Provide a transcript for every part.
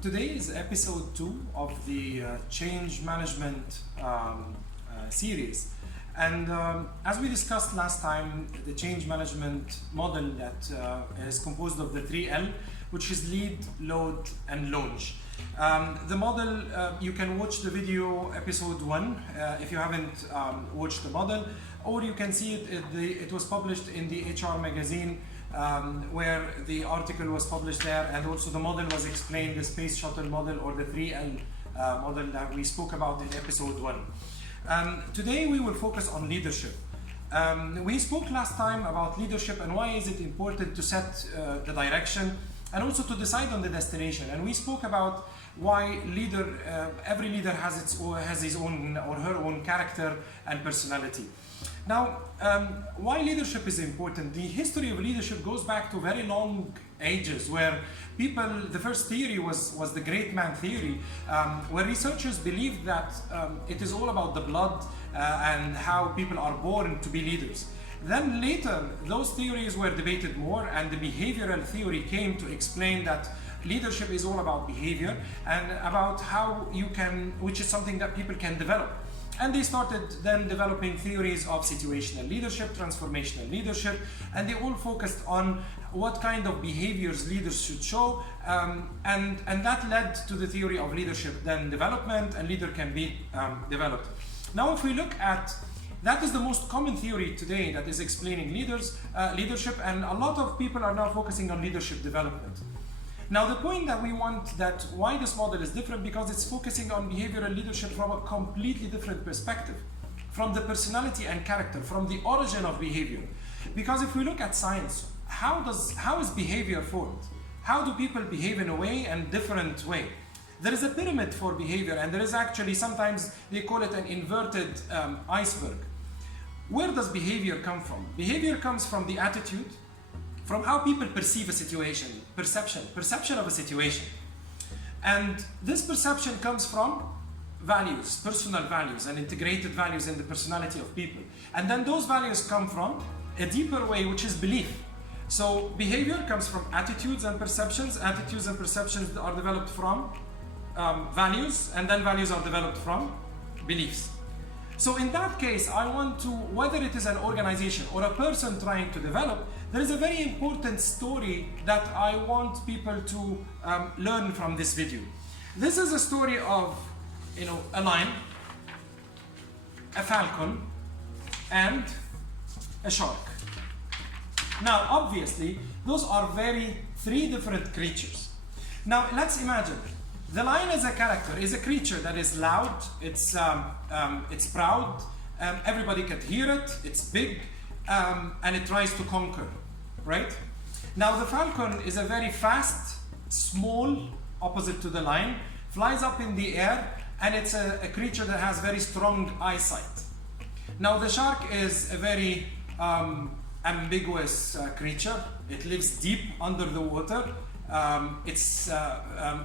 Today is episode 2 of the change management series. And as we discussed last time, the change management model that is composed of the 3L, which is lead, load, and launch. The model, you can watch the video episode 1 if you haven't watched the model, or you can see it, it was published in the HR magazine where the article was published there, and also the model was explained, the space shuttle model or the 3L model that we spoke about in episode 1. Today we will focus on leadership. We spoke last time about leadership and why is it important to set the direction and also to decide on the destination. And we spoke about why every leader has his own or her own character and personality. Now, why leadership is important? The history of leadership goes back to very long ages where people, the first theory was the great man theory, where researchers believed that it is all about the blood and how people are born to be leaders. Then later, those theories were debated more, and the behavioral theory came to explain that leadership is all about behavior and about how you can, which is something that people can develop. And they started then developing theories of situational leadership, transformational leadership, and they all focused on what kind of behaviors leaders should show, and that led to the theory of leadership then development, and leader can be developed. Now if we look at, that is the most common theory today that is explaining leadership, and a lot of people are now focusing on leadership development. Now the point that we want, that why this model is different, because it's focusing on behavioral leadership from a completely different perspective, from the personality and character, from the origin of behavior. Because if we look at science, how is behavior formed? How do people behave in a way and different way? There is a pyramid for behavior, and there is actually, sometimes they call it an inverted iceberg. Where does behavior come from? Behavior comes from the attitude, from how people perceive a situation, perception of a situation. And this perception comes from values, personal values, and integrated values in the personality of people. And then those values come from a deeper way, which is belief. So behavior comes from attitudes and perceptions. Attitudes and perceptions are developed from values, and then values are developed from beliefs. So in that case, I want to, whether it is an organization or a person trying to develop, there is a very important story that I want people to learn from this video. This is a story of, a lion, a falcon, and a shark. Now, obviously, those are three different creatures. Now, let's imagine. The lion is a character, is a creature that is loud, it's proud, everybody can hear it, it's big, and it tries to conquer, right? Now the falcon is a very fast, small, opposite to the lion, flies up in the air, and it's a creature that has very strong eyesight. Now the shark is a very ambiguous creature. It lives deep under the water. It's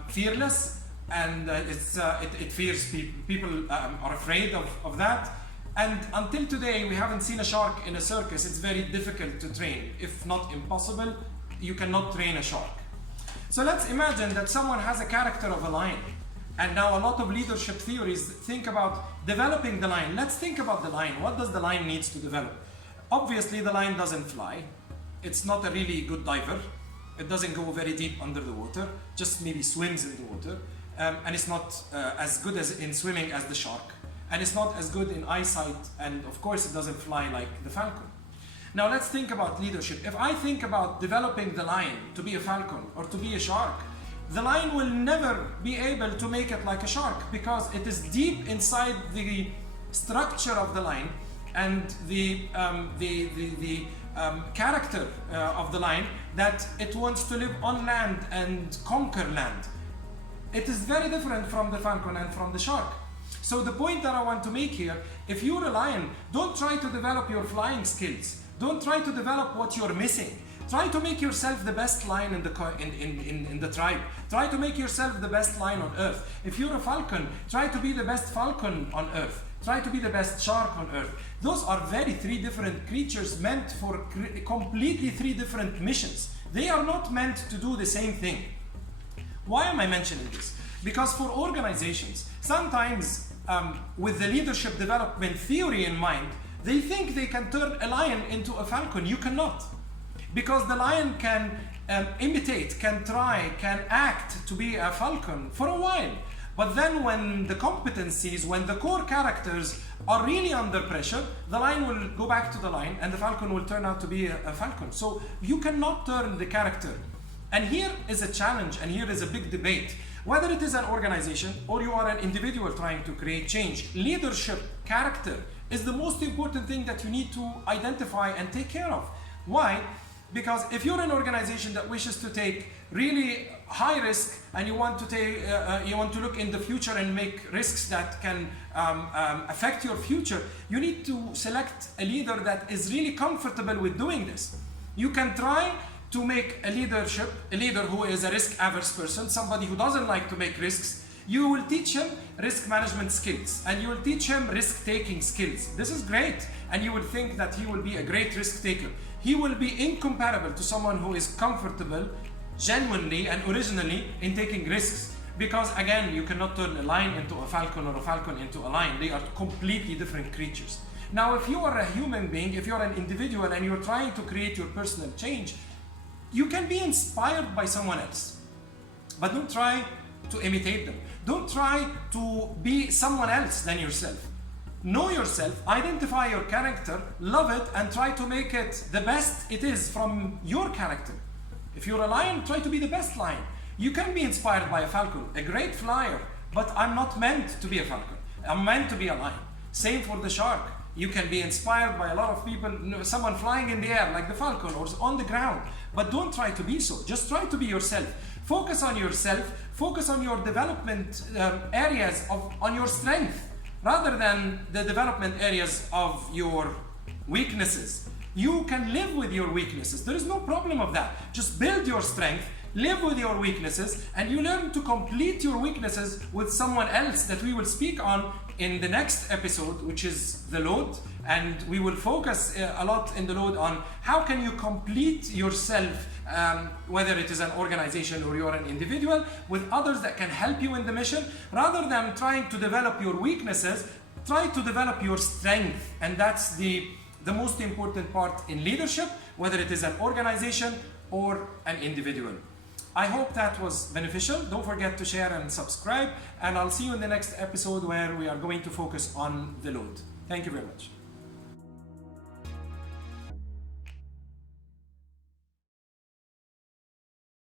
fearless, and it fears people. People are afraid of that. And until today, we haven't seen a shark in a circus. It's very difficult to train, if not impossible. You cannot train a shark. So let's imagine that someone has a character of a lion. And now a lot of leadership theories think about developing the lion. Let's think about the lion. What does the lion needs to develop? Obviously, the lion doesn't fly. It's not a really good diver. It doesn't go very deep under the water, just maybe swims in the water. And it's not as good in swimming as the shark. And it's not as good in eyesight, and of course it doesn't fly like the falcon. Now let's think about leadership. If I think about developing the lion to be a falcon or to be a shark, the lion will never be able to make it like a shark, because it is deep inside the structure of the lion and the character of the lion, that it wants to live on land and conquer land. It is very different from the falcon and from the shark. So the point that I want to make here, if you're a lion, don't try to develop your flying skills. Don't try to develop what you're missing. Try to make yourself the best lion in the tribe. Try to make yourself the best lion on earth. If you're a falcon, try to be the best falcon on earth. Try to be the best shark on earth. Those are three different creatures meant for completely three different missions. They are not meant to do the same thing. Why am I mentioning this? Because for organizations, sometimes with the leadership development theory in mind, they think they can turn a lion into a falcon. You cannot. Because the lion can imitate, can try, can act to be a falcon for a while. But then when the competencies, when the core characters are really under pressure, the lion will go back to the lion and the falcon will turn out to be a falcon. So you cannot turn the character. And here is a challenge, and here is a big debate. Whether it is an organization or you are an individual trying to create change, leadership, character is the most important thing that you need to identify and take care of. Why? Because if you're an organization that wishes to take really high risk and you want to look in the future and make risks that can affect your future, you need to select a leader that is really comfortable with doing this. You can try to make a leader who is a risk-averse person, somebody who doesn't like to make risks. You will teach him risk management skills and you will teach him risk-taking skills. This is great, and you will think that he will be a great risk-taker. He will be incomparable to someone who is comfortable, genuinely and originally in taking risks. Because again, you cannot turn a lion into a falcon or a falcon into a lion. They are completely different creatures. Now, if you are a human being, if you're an individual and you're trying to create your personal change, you can be inspired by someone else, but don't try to imitate them. Don't try to be someone else than yourself. Know yourself, identify your character, love it, and try to make it the best it is from your character. If you're a lion, try to be the best lion. You can be inspired by a falcon, a great flyer, but I'm not meant to be a falcon. I'm meant to be a lion. Same for the shark. You can be inspired by a lot of people, someone flying in the air like the falcon or on the ground, but don't try to be so. Just try to be yourself. Focus on yourself, focus on your development areas, on your strength, rather than the development areas of your weaknesses. You can live with your weaknesses. There is no problem of that. Just build your strength, live with your weaknesses, and you learn to complete your weaknesses with someone else that we will speak on in the next episode, which is the load. And we will focus a lot in the load on how can you complete yourself, whether it is an organization or you're an individual, with others that can help you in the mission. Rather than trying to develop your weaknesses, try to develop your strength. And that's the most important part in leadership, whether it is an organization or an individual. I hope that was beneficial. Don't forget to share and subscribe, and I'll see you in the next episode where we are going to focus on the load. Thank you very much.